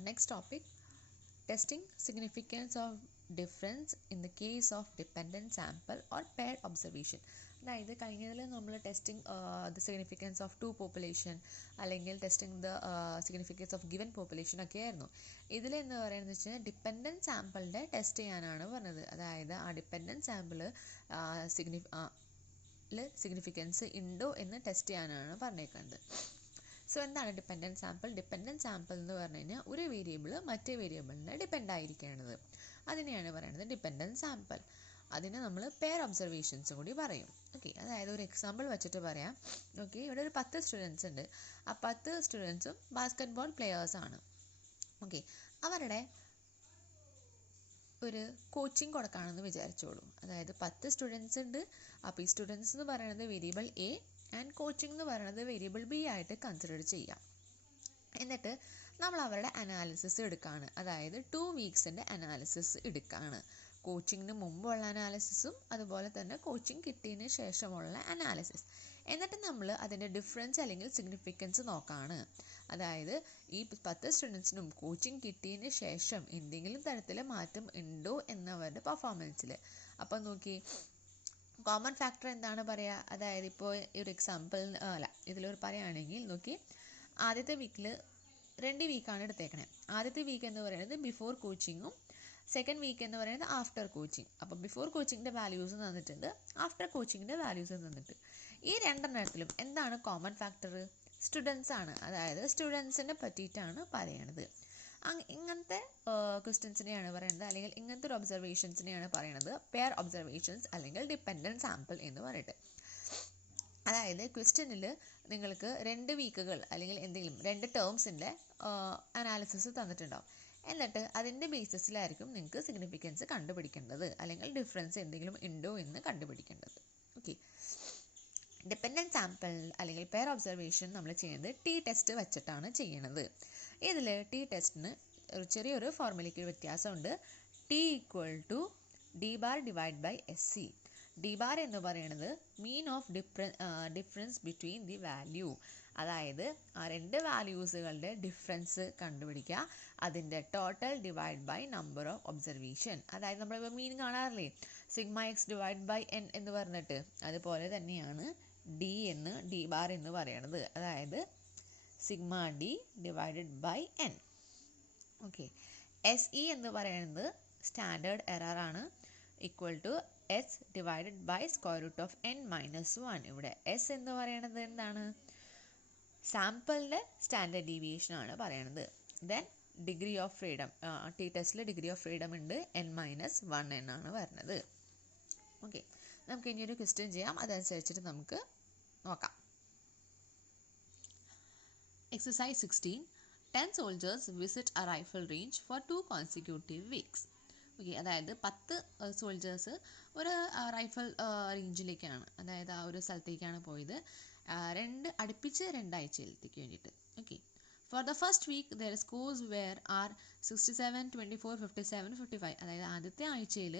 Next topic, testing significance of difference in the case of dependent sample or paired observation. അതായത് കഴിഞ്ഞതിൽ നമ്മൾ testing the significance of two population അല്ലെങ്കിൽ testing the significance of given population ഒക്കെ ആയിരുന്നു. ഇതിലെന്ന് പറയുന്നത് വെച്ചാൽ dependent സാമ്പിളിൻ്റെ test ചെയ്യാനാണ് പറഞ്ഞത്. അതായത് ആ ഡിപ്പെൻഡൻറ്റ് സാമ്പിള് സിഗ്നിഫിക്കൻസ് ഉണ്ടോ എന്ന് ടെസ്റ്റ് ചെയ്യാനാണ് പറഞ്ഞേക്കുന്നത്. സോ എന്താണ് ഡിപ്പെൻഡൻറ്റ് സാമ്പിൾ? ഡിപ്പെൻഡൻറ്റ് സാമ്പിൾ എന്ന് പറഞ്ഞു കഴിഞ്ഞാൽ ഒരു വേരിയബിൾ മറ്റേ വേരിയബിളിന് ഡിപ്പെൻഡ് ആയിരിക്കുകയാണത്. അതിനെയാണ് പറയുന്നത് ഡിപ്പെൻഡൻറ്റ് സാമ്പിൾ. അതിന് നമ്മൾ പെയർ ഒബ്സർവേഷൻസ് കൂടി പറയും. ഓക്കെ, അതായത് ഒരു എക്സാമ്പിൾ വെച്ചിട്ട് പറയാം. ഓക്കെ, ഇവിടെ ഒരു 10 സ്റ്റുഡൻസ് ഉണ്ട്. ആ 10 സ്റ്റുഡൻസും ബാസ്കറ്റ് ബോൾ പ്ലെയേഴ്സാണ്. ഓക്കെ, അവരുടെ ഒരു കോച്ചിങ് കൊടുക്കുകയാണെന്ന് വിചാരിച്ചോളൂ. അതായത് 10 സ്റ്റുഡൻസ് ഉണ്ട്. അപ്പോൾ ഈ സ്റ്റുഡൻസ് എന്ന് പറയുന്നത് വേരിയബിൾ എ ആൻഡ് കോച്ചിങ് എന്ന് പറയുന്നത് വേരിയബിൾ ബി ആയിട്ട് കൺസിഡർ ചെയ്യാം. എന്നിട്ട് നമ്മൾ അവരുടെ അനാലിസിസ് എടുക്കുകയാണ്. അതായത് 2 വീക്സിൻ്റെ അനാലിസിസ് എടുക്കുകയാണ്. കോച്ചിങ്ങിന് മുമ്പുള്ള അനാലിസിസും അതുപോലെ തന്നെ കോച്ചിങ് കിട്ടിയതിന് ശേഷമുള്ള അനാലിസിസ്. എന്നിട്ട് നമ്മൾ അതിൻ്റെ ഡിഫറൻസ് അല്ലെങ്കിൽ സിഗ്നിഫിക്കൻസ് നോക്കുകയാണ്. അതായത് ഈ 10 സ്റ്റുഡൻസിനും കോച്ചിങ് കിട്ടിയതിന് ശേഷം എന്തെങ്കിലും തരത്തിൽ മാറ്റം ഉണ്ടോ എന്നവരുടെ പെർഫോമൻസിൽ. അപ്പോൾ നോക്കി, കോമൺ ഫാക്ടർ എന്താണ് പറയുക? അതായത് ഇപ്പോൾ ഒരു എക്സാമ്പിൾ ഇതിലൊരു പറയുകയാണെങ്കിൽ നോക്കി, ആദ്യത്തെ വീക്കിൽ 2 വീക്കാണ് എടുത്തേക്കണേ. ആദ്യത്തെ വീക്ക് എന്ന് പറയുന്നത് ബിഫോർ കോച്ചിങ്ങും സെക്കൻഡ് വീക്ക് എന്ന് പറയുന്നത് ആഫ്റ്റർ കോച്ചിങ്. അപ്പോൾ ബിഫോർ കോച്ചിങ്ങിൻ്റെ വാല്യൂസ് തന്നിട്ടുണ്ട്, ആഫ്റ്റർ കോച്ചിങ്ങിൻ്റെ വാല്യൂസ് തന്നിട്ട്. ഈ രണ്ടെണ്ണത്തിലും എന്താണ് കോമൺ ഫാക്ടർ? സ്റ്റുഡൻസ് ആണ്. അതായത് സ്റ്റുഡൻസിനെ പറ്റിയിട്ടാണ് പറയണത്. ഇങ്ങനത്തെ ക്വസ്റ്റ്യൻസിനെയാണ് പറയുന്നത്, അല്ലെങ്കിൽ ഇങ്ങനത്തെ ഒരു ഒബ്സർവേഷൻസിനെയാണ് പറയുന്നത് പെയർ ഒബ്സർവേഷൻസ് അല്ലെങ്കിൽ ഡിപ്പെൻഡൻറ്റ് സാമ്പിൾ എന്ന് പറഞ്ഞിട്ട്. അതായത് ക്വസ്റ്റ്യനിൽ നിങ്ങൾക്ക് 2 വീക്കുകൾ അല്ലെങ്കിൽ എന്തെങ്കിലും 2 ടേംസിൻ്റെ അനാലിസിസ് തന്നിട്ടുണ്ടാവും. എന്നിട്ട് അതിൻ്റെ ബേസിസിലായിരിക്കും നിങ്ങൾക്ക് സിഗ്നിഫിക്കൻസ് കണ്ടുപിടിക്കേണ്ടത് അല്ലെങ്കിൽ ഡിഫറൻസ് എന്തെങ്കിലും ഉണ്ടോ എന്ന് കണ്ടുപിടിക്കേണ്ടത്. ഓക്കെ, ഡിപ്പെൻഡൻറ്റ് സാമ്പിൾ അല്ലെങ്കിൽ പെയർ ഒബ്സർവേഷൻ നമ്മൾ ചെയ്യുന്നത് ടി ടെസ്റ്റ് വെച്ചിട്ടാണ് ചെയ്യണത്. ഇതിൽ ടി ടെസ്റ്റിന് ഒരു ചെറിയൊരു ഫോർമുലയ്ക്ക് വ്യത്യാസമുണ്ട്. T equal to D bar divide by S C. D bar എന്ന് പറയുന്നത് mean of difference between the value. അതായത് ആ 2 വാല്യൂസുകളുടെ ഡിഫറൻസ് കണ്ടുപിടിക്കുക. അതിൻ്റെ total divide by number of observation. അതായത് നമ്മളിപ്പോൾ മീൻ കാണാറില്ലേ, sigma X divide by N എന്ന് പറഞ്ഞിട്ട്, അതുപോലെ തന്നെയാണ് ഡി ബാർ എന്ന് പറയണത്. അതായത് sigma D divided by N. Okay, S E എന്ന് പറയുന്നത് സ്റ്റാൻഡേർഡ് എറർ ആണ്, equal to S divided by square root of n minus 1. ഇവിടെ എസ് എന്ന് പറയുന്നത് എന്താണ്? സാമ്പിളിൻ്റെ സ്റ്റാൻഡേർഡ് ഡീവിയേഷൻ ആണ് പറയണത്. Then degree of freedom, T ടെസ്റ്റിൽ ഡിഗ്രി ഓഫ് ഫ്രീഡം ഉണ്ട്, n-1 എന്നാണ് വരുന്നത്. ഓക്കെ, നമുക്ക് ഇനിയൊരു ക്വസ്റ്റ്യൻ ചെയ്യാം, അതനുസരിച്ചിട്ട് നമുക്ക് നോക്കാം. Exercise 16. 10 soldiers visit a rifle range for 2 consecutive weeks. Okay, അതായത് 10 സോൾജേഴ്സ് ഒരു റൈഫിൾ റേഞ്ചിലേക്കാണ്, അതായത് ആ ഒരു സ്ഥലത്തേക്കാണ് പോയത് അടുപ്പിച്ച് 2 ആഴ്ചയിലത്തേക്ക് വേണ്ടിയിട്ട്. Okay, for the first week their scores were are 67, 24, 57, 55. അതായത് ആദ്യത്തെ ആഴ്ചയിൽ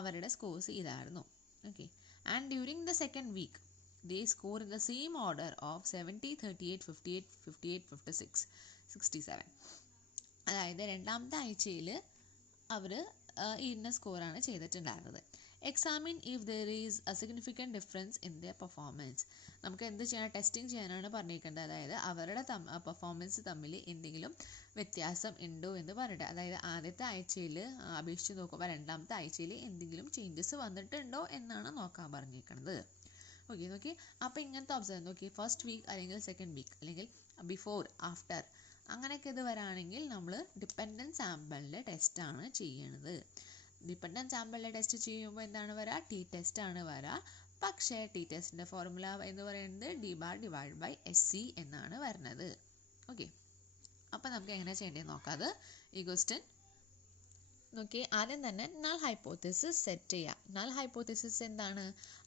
അവരുടെ സ്കോർസ് ഇതായിരുന്നു. Okay, and during the second week they score in the same order of 70, 38, 58, 58, 56, 67. അതായത് രണ്ടാമത്തെ ആഴ്ചയിൽ അവർ ഇന്ന സ്കോറാണ് ചെയ്തിട്ടുണ്ടായിരുന്നത്. Examine if there is A significant difference in there performance. നമുക്ക് എന്ത് ചെയ്യണം? ടെസ്റ്റിംഗ് ചെയ്യാനാണ് പറഞ്ഞിരിക്കുന്നത്. അതായത് അവരുടെ പെർഫോമൻസ് തമ്മിൽ എന്തെങ്കിലും വ്യത്യാസം ഉണ്ടോ എന്ന് പറഞ്ഞിട്ട്. അതായത് ആദ്യത്തെ ആഴ്ചയിൽ അപേക്ഷിച്ച് നോക്കുമ്പോൾ രണ്ടാമത്തെ ആഴ്ചയിൽ എന്തെങ്കിലും ചേഞ്ചസ് വന്നിട്ടുണ്ടോ എന്നാണ് നോക്കാൻ പറഞ്ഞിരിക്കുന്നത്. ഓക്കെ, നോക്കി, അപ്പോൾ ഇങ്ങനത്തെ ഒബ്സർവ് നോക്കി, ഫസ്റ്റ് വീക്ക് അല്ലെങ്കിൽ സെക്കൻഡ് വീക്ക് അല്ലെങ്കിൽ ബിഫോർ ആഫ്റ്റർ അങ്ങനെയൊക്കെ ഇത് വരാണെങ്കിൽ നമ്മൾ ഡിപ്പെൻഡൻറ്റ് സാമ്പിളിൻ്റെ ടെസ്റ്റാണ് ചെയ്യണത്. ഡിപ്പെൻഡൻറ്റ് സാമ്പിളിൻ്റെ ടെസ്റ്റ് ചെയ്യുമ്പോൾ എന്താണ് വരിക? ടി ടെസ്റ്റാണ് വരിക. പക്ഷേ ടി ടെസ്റ്റിൻ്റെ ഫോർമുല എന്ന് പറയുന്നത് D bar divide by S C എന്നാണ് വരുന്നത്. ഓക്കെ, അപ്പോൾ നമുക്ക് എങ്ങനെ ചെയ്യേണ്ടത് നോക്കാം. ഈ ക്വസ്റ്റ്യൻ നോക്കി, ആദ്യം തന്നെ നൾ ഹൈപ്പോത്തിസിസ് സെറ്റ് ചെയ്യാം. നൾ ഹൈപ്പോത്തിസിസ് എന്താണ്?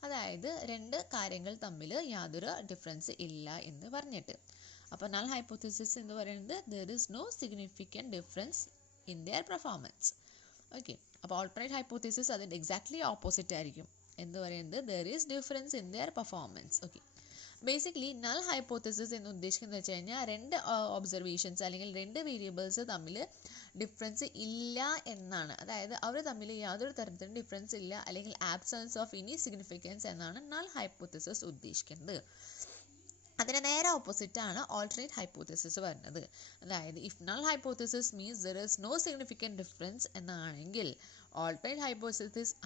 അതായത് 2 കാര്യങ്ങൾ തമ്മിൽ യാതൊരു ഡിഫറൻസ് ഇല്ല എന്ന് പറഞ്ഞിട്ട്. അപ്പോൾ നൾ ഹൈപ്പോത്തിസിസ് എന്ന് പറയുന്നത് there is no significant difference in their performance. Okay, അപ്പോൾ ഓൾട്ടർനേറ്റ് ഹൈപ്പോത്തിസിസ് അതിൻ്റെ എക്സാക്ട്ലി ഓപ്പോസിറ്റ് ആയിരിക്കും. എന്ന് പറയുന്നത് there is difference in their performance. Okay, basically null hypothesis എന്ന് ഉദ്ദേശിക്കുന്നത് വെച്ച് കഴിഞ്ഞാൽ രണ്ട് ഒബ്സർവേഷൻസ് അല്ലെങ്കിൽ രണ്ട് വേരിയബിൾസ് തമ്മിൽ ഡിഫറൻസ് ഇല്ല എന്നാണ്. അതായത് അവർ തമ്മിൽ യാതൊരു തരത്തിലും ഡിഫറൻസ് ഇല്ല അല്ലെങ്കിൽ ആബ്സെൻസ് ഓഫ് എനി സിഗ്നിഫിക്കൻസ് എന്നാണ് നൾ ഹൈപ്പോത്തസിസ് ഉദ്ദേശിക്കുന്നത്. അതിന് നേരെ ഓപ്പോസിറ്റ് ആണ് ഓൾട്ടർനേറ്റ് ഹൈപ്പോത്തസിസ് വരുന്നത്. അതായത് if null hypothesis means there is no significant difference എന്നാണെങ്കിൽ ഓൾട്ടർനേറ്റ്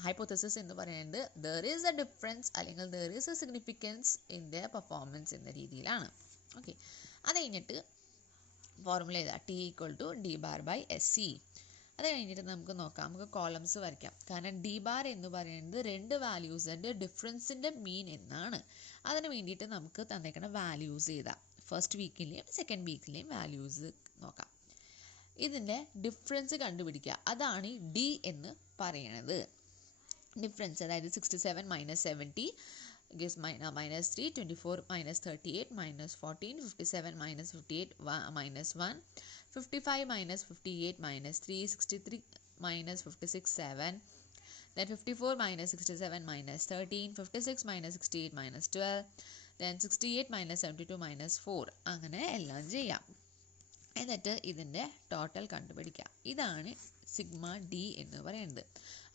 ഹൈപ്പോത്തസിസ് എന്ന് പറയുന്നത് ദർ ഈസ് എ ഡിഫറൻസ് അല്ലെങ്കിൽ there is a significance in the performance എന്ന രീതിയിലാണ്. ഓക്കെ, അത് കഴിഞ്ഞിട്ട് ഫോർമുല ചെയ്താൽ T equal to D bar by S C. അത് കഴിഞ്ഞിട്ട് നമുക്ക് നോക്കാം, നമുക്ക് കോളംസ് വരയ്ക്കാം. കാരണം ഡി ബാർ എന്ന് പറയുന്നത് രണ്ട് വാല്യൂസിൻ്റെ ഡിഫറൻസിൻ്റെ മീൻ എന്നാണ്. അതിന് വേണ്ടിയിട്ട് നമുക്ക് തന്നേക്കുന്ന വാല്യൂസ് ചെയ്താൽ ഫസ്റ്റ് വീക്കിലെയും സെക്കൻഡ് വീക്കിലെയും വാല്യൂസ് നോക്കാം. ഇതിൻ്റെ ഡിഫറൻസ് കണ്ടുപിടിക്കുക, അതാണ് ഈ ഡി എന്ന് പറയണത്. ഡിഫറൻസ് അതായത് 67 - 70 gives -3, 24 - 38 - 14, 57 - 58 -1, 55 - 58 - 3, 63 - 56 7, then 54 - 67 - 13, 56 - 68 - 12, then 68 - 72 - 4. അങ്ങനെ എല്ലാം ചെയ്യാം. എന്നിട്ട് ഇതിൻ്റെ ടോട്ടൽ കണ്ടുപിടിക്കാം. ഇതാണ് സിഗ്മ ഡി എന്ന് പറയുന്നത്.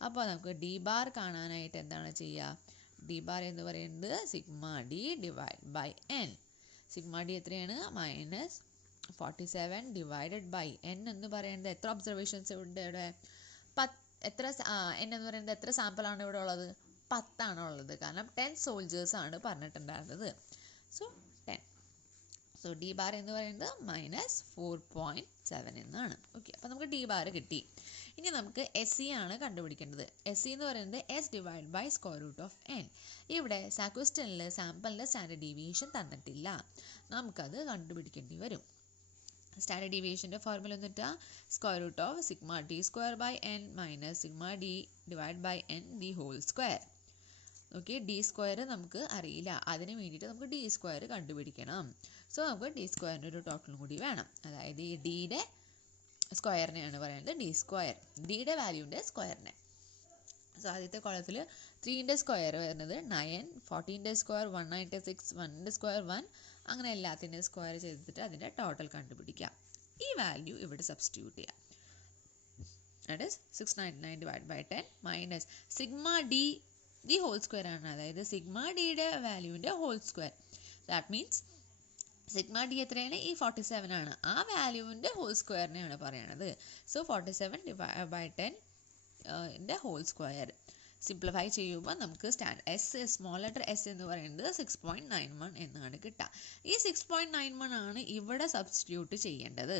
അപ്പോൾ നമുക്ക് ഡി ബാർ കാണാനായിട്ട് എന്താണ് ചെയ്യുക? ഡി ബാർ എന്ന് പറയുന്നത് sigma D divide by N. Sigma D എത്രയാണ്? -47 ഡിവൈഡഡ് ബൈ എൻ എന്ന് പറയുന്നത് എത്ര ഒബ്സർവേഷൻസ് ഉണ്ട് ഇവിടെ? എത്ര എൻ എന്ന് പറയുന്നത് എത്ര സാമ്പിളാണ് ഇവിടെ ഉള്ളത്? 10 ആണ് ഉള്ളത്. കാരണം 10 സോൾജേഴ്സ് ആണ് പറഞ്ഞിട്ടുണ്ടായിരുന്നത്. സോ 10. സോ ഡി ബാർ എന്ന് പറയുന്നത് -4.7 എന്നാണ്. ഓക്കെ, അപ്പോൾ നമുക്ക് ഡി ബാർ കിട്ടി. ഇനി നമുക്ക് എസ് സി ആണ് കണ്ടുപിടിക്കേണ്ടത്. എസ് സി എന്ന് പറയുന്നത് S divide by square root of n. ഇവിടെ ക്വസ്റ്റ്യനിൽ സാമ്പിളിൻ്റെ സ്റ്റാൻഡേർഡ് ഡീവിയേഷൻ തന്നിട്ടില്ല, നമുക്കത് കണ്ടുപിടിക്കേണ്ടി വരും. സ്റ്റാൻഡേർഡ് ഡീവിയേഷൻ്റെ ഫോർമുല എന്നിട്ട് square root of sigma D square by n minus sigma D divide by N the whole square. Okay, D square നമുക്ക് അറിയില്ല, അതിന് വേണ്ടിയിട്ട് നമുക്ക് ഡി സ്ക്വയർ കണ്ടുപിടിക്കണം. സോ നമുക്ക് ഡി സ്ക്വയറിൻ്റെ ഒരു ടോട്ടലും കൂടി വേണം. അതായത് ഈ ഡിയുടെ സ്ക്വയറിനെയാണ് പറയുന്നത് ഡി സ്ക്വയർ, ഡിയുടെ വാല്യൂൻ്റെ സ്ക്വയറിനെ. സോ ആദ്യത്തെ കോളത്തിൽ 3ൻ്റെ സ്ക്വയർ വരുന്നത് 9, 14ൻ്റെ സ്ക്വയർ 196, 1ൻ്റെ സ്ക്വയർ 1, അങ്ങനെ എല്ലാത്തിൻ്റെ സ്ക്വയർ ചെയ്തിട്ട് അതിൻ്റെ ടോട്ടൽ കണ്ടുപിടിക്കാം. ഈ വാല്യൂ ഇവിടെ സബ്സ്റ്റിറ്റ്യൂട്ട് ചെയ്യാം. That is 699 divide by 10 minus sigma D the whole square ആണ്, അതായത് സിഗ്മ ഡിയുടെ വാല്യൂവിൻ്റെ whole square. That means sigma D എത്രയാണ്? ഈ 47 ആണ്, ആ വാല്യൂവിൻ്റെ ഹോൾ സ്ക്വയറിനെയാണ് പറയണത്. സോ 47 ഡിവൈഡ് ബൈ 10 ൻ്റെ ഹോൾ സ്ക്വയർ. സിംപ്ലിഫൈ ചെയ്യുമ്പോൾ നമുക്ക് സ്മോൾ ലെറ്റർ എസ് എന്ന് പറയുന്നത് 6.91 എന്നാണ് കിട്ടുക. ഈ 6.91 ആണ് ഇവിടെ സബ്സ്റ്റിറ്റ്യൂട്ട് ചെയ്യേണ്ടത്.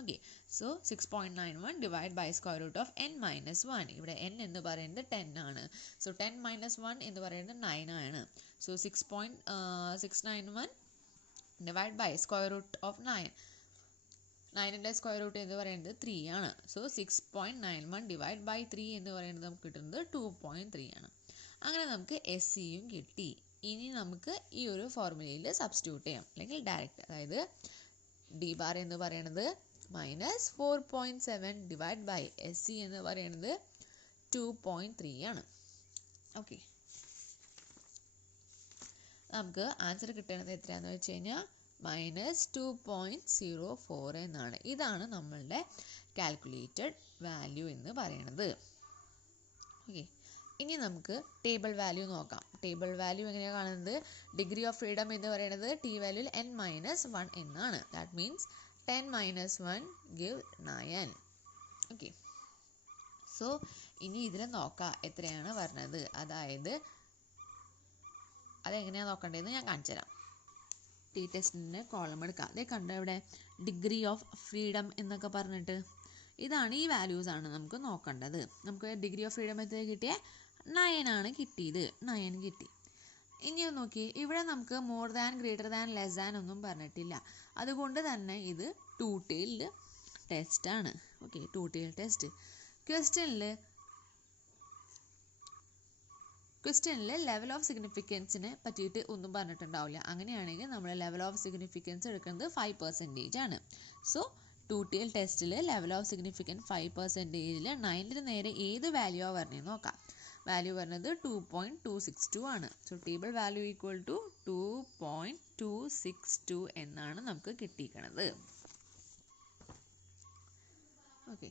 Okay, so 6.91 divide by square root of n minus 1. ഇവിടെ n എന്ന് പറയുന്നത് 10 ആണ്. സോ 10 - 1 എന്ന് പറയുന്നത് 9 ആണ്. So 6.691 divide by square root of 9. 9ൻ്റെ സ്ക്വയർ റൂട്ട് എന്ന് പറയുന്നത് 3 ആണ്. സോ 6.91 ഡിവൈഡ് ബൈ 3 എന്ന് പറയുന്നത് നമുക്ക് കിട്ടുന്നത് 2.3 ആണ്. അങ്ങനെ നമുക്ക് എസ് സിയും കിട്ടി. ഇനി നമുക്ക് ഈ ഒരു ഫോർമുലയിൽ സബ്സ്റ്റിറ്റ്യൂട്ട് ചെയ്യാം, അല്ലെങ്കിൽ ഡയറക്റ്റ്. അതായത് ഡി ബാർ എന്ന് പറയുന്നത് -4.7 ഡിവൈഡ് ബൈ എസ് സി എന്ന് പറയുന്നത് 2.3 ആണ്. ഓക്കെ, നമുക്ക് ആൻസർ കിട്ടുന്നത് എത്രയാണെന്ന് വെച്ച് കഴിഞ്ഞാൽ -2.04 എന്നാണ്. ഇതാണ് നമ്മളുടെ കാൽക്കുലേറ്റഡ് വാല്യൂ എന്ന് പറയുന്നത്. ഓക്കെ, ഇനി നമുക്ക് ടേബിൾ വാല്യൂ നോക്കാം. ടേബിൾ വാല്യൂ എങ്ങനെയാണ് കാണുന്നത്? ഡിഗ്രി ഓഫ് ഫ്രീഡം എന്ന് പറയുന്നത് ടി വാല്യൂവിൽ n-1 എന്നാണ്. That means 10 - 1 give 9. Okay, so ഇനി ഇതിൽ നോക്കാം എത്രയാണ് വരുന്നത്. അതായത് അതെങ്ങനെയാണ് നോക്കേണ്ടതെന്ന് ഞാൻ കാണിച്ചു തരാം. ടി ടെസ്റ്റിൻ്റെ കോളം എടുക്കാം. അതേ കണ്ടോ ഇവിടെ ഡിഗ്രി ഓഫ് ഫ്രീഡം എന്നൊക്കെ പറഞ്ഞിട്ട്, ഇതാണ് ഈ വാല്യൂസാണ് നമുക്ക് നോക്കേണ്ടത്. നമുക്ക് ഡിഗ്രി ഓഫ് ഫ്രീഡം എത്ര കിട്ടിയ 9 ആണ് കിട്ടിയത്. 9 കിട്ടി. ഇനി നോക്കി, ഇവിടെ നമുക്ക് more than, greater than, less than ഒന്നും പറഞ്ഞിട്ടില്ല. അതുകൊണ്ട് തന്നെ ഇത് 2 tailed ടെസ്റ്റ് ആണ്. Okay, 2 tailed test. ക്വസ്റ്റ്യനിൽ ലെവൽ ഓഫ് സിഗ്നിഫിക്കൻസിനെ പറ്റിയിട്ട് ഒന്നും പറഞ്ഞിട്ടുണ്ടാവില്ല. അങ്ങനെയാണെങ്കിൽ നമ്മൾ ലെവൽ ഓഫ് സിഗ്നിഫിക്കൻസ് എടുക്കുന്നത് 5% ആണ്. സോ 2 tailed ടെസ്റ്റിൽ ലെവൽ ഓഫ് സിഗ്നിഫിക്കൻസ് 5%ൽ 9ന് നേരെ ഏത് വാല്യൂ ആണ് പറഞ്ഞത് നോക്കാം. വാല്യൂ വരുന്നത് 2.262 ആണ്. So table value equal to 2.262 എന്നാണ് നമുക്ക് കിട്ടിയിരിക്കുന്നത്. ഓക്കെ,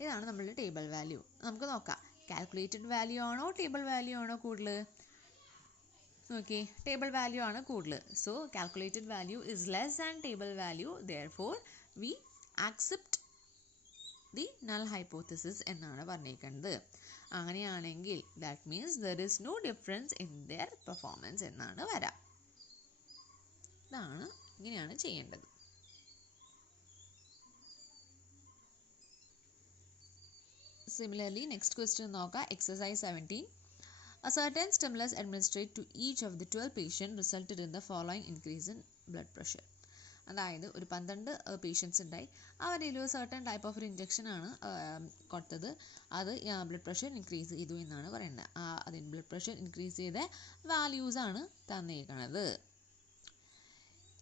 ഇതാണ് നമ്മളുടെ ടേബിൾ വാല്യൂ. നമുക്ക് നോക്കാം, കാൽക്കുലേറ്റഡ് വാല്യൂ ആണോ ടേബിൾ വാല്യൂ ആണോ കൂടുതൽ? നോക്കി, ടേബിൾ വാല്യൂ ആണ് കൂടുതൽ. So calculated value is less than table value, therefore we accept the null hypothesis എന്നാണ് പറഞ്ഞിരിക്കുന്നത്. അങ്ങനെയാണെങ്കിൽ that means there is no difference in their performance എന്നാണ് വരാം. ഇങ്ങനെയാണ് ചെയ്യേണ്ടത്. Similarly, next question നോക്കാം. Exercise 17. A certain stimulus administered to each of the 12 patients resulted in the following increase in blood pressure. അതായത് ഒരു 12 പേഷ്യൻസ് ഉണ്ടായി. അവരിൽ ഒരു സർട്ടൺ ടൈപ്പ് ഓഫ് ഒരു ഇഞ്ചക്ഷൻ ആണ് കൊടുത്തത്. അത് ബ്ലഡ് പ്രഷർ ഇൻക്രീസ് ചെയ്തു എന്നാണ് പറയുന്നത്. അതിന് ബ്ലഡ് പ്രഷർ ഇൻക്രീസ് ചെയ്ത വാല്യൂസ് ആണ് തന്നിരിക്കുന്നത്.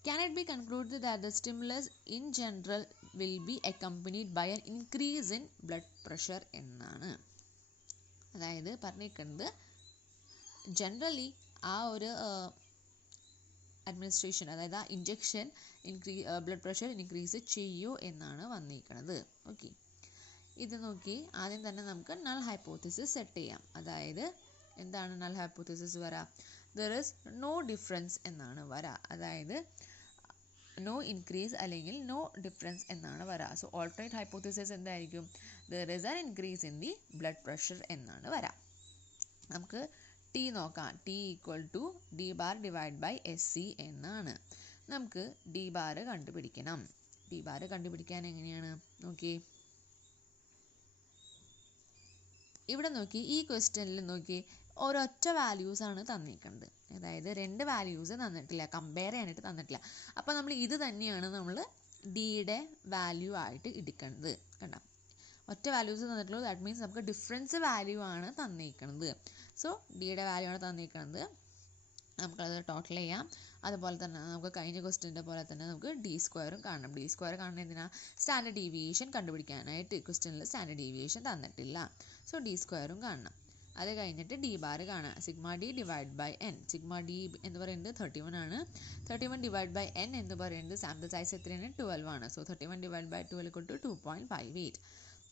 Can it be concluded that the stimulus in general will be accompanied by an increase in blood pressure എന്നാണ്. അതായത് പറഞ്ഞിരിക്കുന്നത് ജനറലി ആ ഒരു അഡ്മിനിസ്ട്രേഷൻ, അതായത് ആ ഇഞ്ചക്ഷൻ ബ്ലഡ് പ്രഷർ ഇൻക്രീസ് ചെയ്യൂ എന്നാണ് വന്നിരിക്കുന്നത്. ഓക്കെ, ഇത് നോക്കി ആദ്യം തന്നെ നമുക്ക് നൾ ഹൈപ്പോത്തസിസ് സെറ്റ് ചെയ്യാം. അതായത് എന്താണ് നൾ ഹൈപ്പോത്തസിസ് വരാം? ദർ ഇസ് നോ ഡിഫറൻസ് എന്നാണ് വരാം. അതായത് നോ ഇൻക്രീസ് അല്ലെങ്കിൽ നോ ഡിഫറൻസ് എന്നാണ് വരാം. സോ ഓൾട്ടർനേറ്റ് ഹൈപ്പോത്തസിസ് എന്തായിരിക്കും? There is an increase in the blood pressure എന്നാണ് വരാം. നമുക്ക് ടി നോക്കാം. T equal to D bar divide by S C എന്നാണ്. നമുക്ക് ഡി ബാർ കണ്ടുപിടിക്കണം. ഡി ബാർ കണ്ടുപിടിക്കാൻ എങ്ങനെയാണ് നോക്കി, ഇവിടെ നോക്കി ഈ ക്വസ്റ്റ്യനിൽ നോക്കി ഒരൊറ്റ വാല്യൂസാണ് തന്നിരിക്കുന്നത്. അതായത് രണ്ട് വാല്യൂസ് തന്നിട്ടില്ല, കമ്പയർ ചെയ്യാനായിട്ട് തന്നിട്ടില്ല. അപ്പോൾ നമ്മൾ ഇത് തന്നെയാണ് നമ്മൾ ഡിയുടെ വാല്യൂ ആയിട്ട് എടുക്കുന്നത്. കണ്ട, ഒറ്റ വാല്യൂസ് തന്നിട്ടുള്ളൂ. ദാറ്റ് മീൻസ് നമുക്ക് ഡിഫറൻസ് വാല്യൂ ആണ് തന്നിരിക്കുന്നത്. സോ ഡിയുടെ വാല്യൂ ആണ് തന്നിരിക്കുന്നത്. നമുക്കത് ടോട്ടൽ ചെയ്യാം. അതുപോലെ തന്നെ നമുക്ക് കഴിഞ്ഞ ക്വസ്റ്റ്യൻ്റെ പോലെ തന്നെ നമുക്ക് ഡി സ്ക്വയറും കാണണം. ഡി സ്ക്വയർ കാണുന്ന എന്തിനാ? സ്റ്റാൻഡേർഡ് ഡീവിയേഷൻ കണ്ടുപിടിക്കാനായിട്ട്. ക്വസ്റ്റ്യനിൽ സ്റ്റാൻഡേർഡ് ഡീവിയേഷൻ തന്നിട്ടില്ല. സോ ഡി സ്ക്വയറും കാണണം. അത് കഴിഞ്ഞിട്ട് ഡി ബാർ കാണാം. Sigma D divide by N. Sigma D എന്ന് പറയുന്നത് 31 ആണ്. 31 ഡിവൈഡ് ബൈ എൻ എന്ന് പറയുന്നത് സാമ്പിൾ സൈസ് എത്രയാണ്? 12 ആണ്. So 31 divide by 12 = 2.58.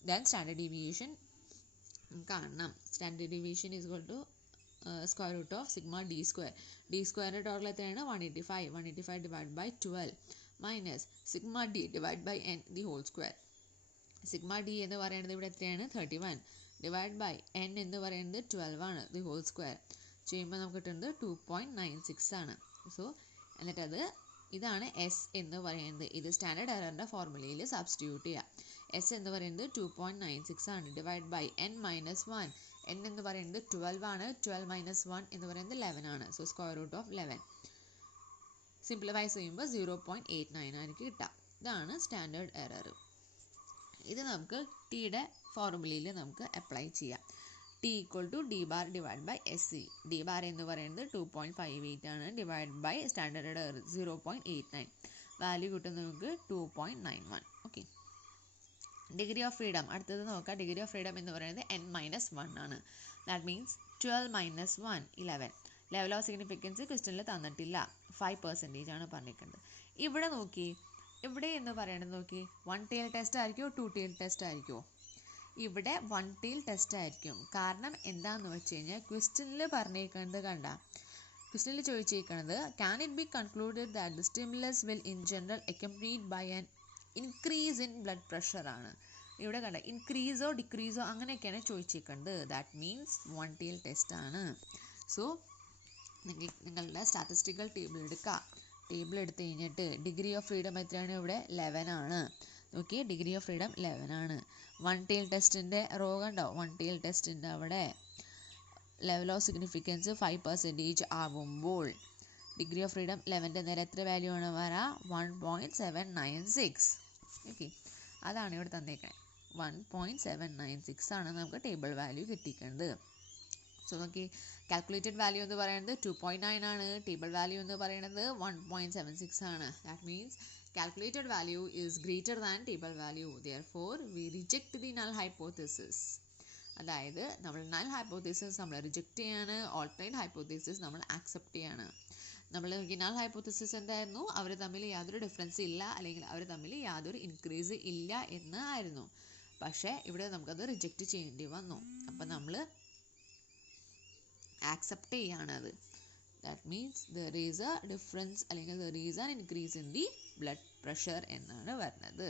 Then standard deviation കാണണം. Standard deviation is equal to square root of sigma D square. D സ്ക്വയറിൻ്റെ ടോട്ടൽ എത്രയാണ്? 185. 185 divide by 12 minus sigma D divide by N the whole square. Sigma D എന്ന് പറയുന്നത് ഇവിടെ എത്രയാണ്? 31 divide by N എന്ന് പറയുന്നത് 12 ആണ്. ദി ഹോൾ സ്ക്വയർ ചെയ്യുമ്പോൾ നമുക്ക് കിട്ടുന്നത് 2.96 ആണ്. സോ എന്നിട്ടത് ഇതാണ് എസ് എന്ന് പറയുന്നത്. ഇത് സ്റ്റാൻഡേർഡ് എററിൻ്റെ ഫോർമുലയിൽ സബ്സ്റ്റിറ്റ്യൂട്ട് ചെയ്യുക. എസ് എന്ന് പറയുന്നത് 2.96 ആണ്. Divide by n minus 1. N എന്ന് പറയുന്നത് 12 ആണ്. 12 മൈനസ് 1 എന്ന് പറയുന്നത് 11 ആണ്. So square root of 11. Simplifies ചെയ്യുമ്പോൾ 0.89 ആയിരിക്കും കിട്ടുക. ഇതാണ് സ്റ്റാൻഡേർഡ് എറർ. ഇത് നമുക്ക് ടിയുടെ ഫോർമുലയിൽ നമുക്ക് അപ്ലൈ ചെയ്യാം. T equal to D bar divide by S C. D bar എന്ന് പറയുന്നത് 2.58 ആണ്. Divide by standard error 0.89. Value കിട്ടുന്നത് നമുക്ക് 2.91. ഓക്കെ, ഡിഗ്രി ഓഫ് ഫ്രീഡം അടുത്തത് നോക്കാം. ഡിഗ്രി ഓഫ് ഫ്രീഡം എന്ന് പറയുന്നത് n-1 ആണ്. That means 12 minus 1 11. Level of significance ക്വസ്റ്റ്യനിൽ തന്നിട്ടില്ല. 5% ആണ് പറഞ്ഞിരിക്കുന്നത്. ഇവിടെ നോക്കി, ഇവിടെ എന്ന് പറയുന്നത് നോക്കി 1 tail ടെസ്റ്റ് ആയിരിക്കുമോ 2 tail ടെസ്റ്റ് ആയിരിക്കുമോ? ഇവിടെ 1 tail ടെസ്റ്റ് ആയിരിക്കും. കാരണം എന്താണെന്ന് വെച്ച് കഴിഞ്ഞാൽ ക്വസ്റ്റ്യനിൽ പറഞ്ഞിരിക്കുന്നത് കണ്ട, ക്വസ്റ്റ്യനിൽ ചോദിച്ചിരിക്കുന്നത് can it be concluded that the stimulus will in general accompanied by an increase in blood pressure ആണ്. ഇവിടെ കണ്ട ഇൻക്രീസോ ഡിക്രീസോ അങ്ങനെയൊക്കെയാണ് ചോദിച്ചിരിക്കുന്നത്. ദാറ്റ് മീൻസ് 1 tail ടെസ്റ്റ് ആണ്. സോ നിങ്ങളുടെ സ്റ്റാറ്റിസ്റ്റിക്കൽ ടേബിൾ എടുക്കുക. ടേബിൾ എടുത്ത് കഴിഞ്ഞിട്ട് ഡിഗ്രി ഓഫ് ഫ്രീഡം എത്രയാണ്? ഇവിടെ 11 ആണ്. നോക്കി, ഡിഗ്രി ഓഫ് ഫ്രീഡം 11 ആണ്. 1 tail ടെസ്റ്റിൻ്റെ റോ കണ്ടോ? 1 tail ടെസ്റ്റിൻ്റെ അവിടെ ലെവൽ ഓഫ് സിഗ്നിഫിക്കൻസ് 5% ആകുമ്പോൾ ഡിഗ്രി ഓഫ് ഫ്രീഡം 11ൻ്റെ നേരെ എത്ര വാല്യൂ ആണ് വരാ? 1.796. ഓക്കെ, അതാണ് ഇവിടെ തന്നേക്കുന്നത്. 1.796 ആണ് നമുക്ക് ടേബിൾ വാല്യൂ കിട്ടിയിരിക്കുന്നത്. സോ നോക്കി, കാൽക്കുലേറ്റഡ് വാല്യൂ എന്ന് പറയുന്നത് 2.9 ആണ്. ടേബിൾ വാല്യൂ എന്ന് പറയുന്നത് 1.76 ആണ്. That means calculated value is greater than table value. Therefore, we reject the null hypothesis. അതായത് നമ്മൾ നൾ ഹൈപ്പോത്തീസിസ് നമ്മൾ റിജക്റ്റ് ചെയ്യാണ്, ഓൾട്ടർനേറ്റ് ഹൈപ്പോത്തീസിസ് നമ്മൾ ആക്സെപ്റ്റ് ചെയ്യാണ്. നമ്മൾ നൾ ഹൈപ്പോത്തീസിസ് എന്തായിരുന്നു? അവർ തമ്മിൽ യാതൊരു ഡിഫറൻസ് ഇല്ല, അല്ലെങ്കിൽ അവർ തമ്മിൽ യാതൊരു ഇൻക്രീസ് ഇല്ല എന്ന് ആയിരുന്നു. പക്ഷേ ഇവിടെ നമുക്കത് റിജക്റ്റ് ചെയ്യേണ്ടി വന്നു. അപ്പം നമ്മൾ ആക്സെപ്റ്റ് ചെയ്യാണത്. That means there is a difference അല്ലെങ്കിൽ there is an increase in the blood pressure എന്നാണ് പറഞ്ഞത്.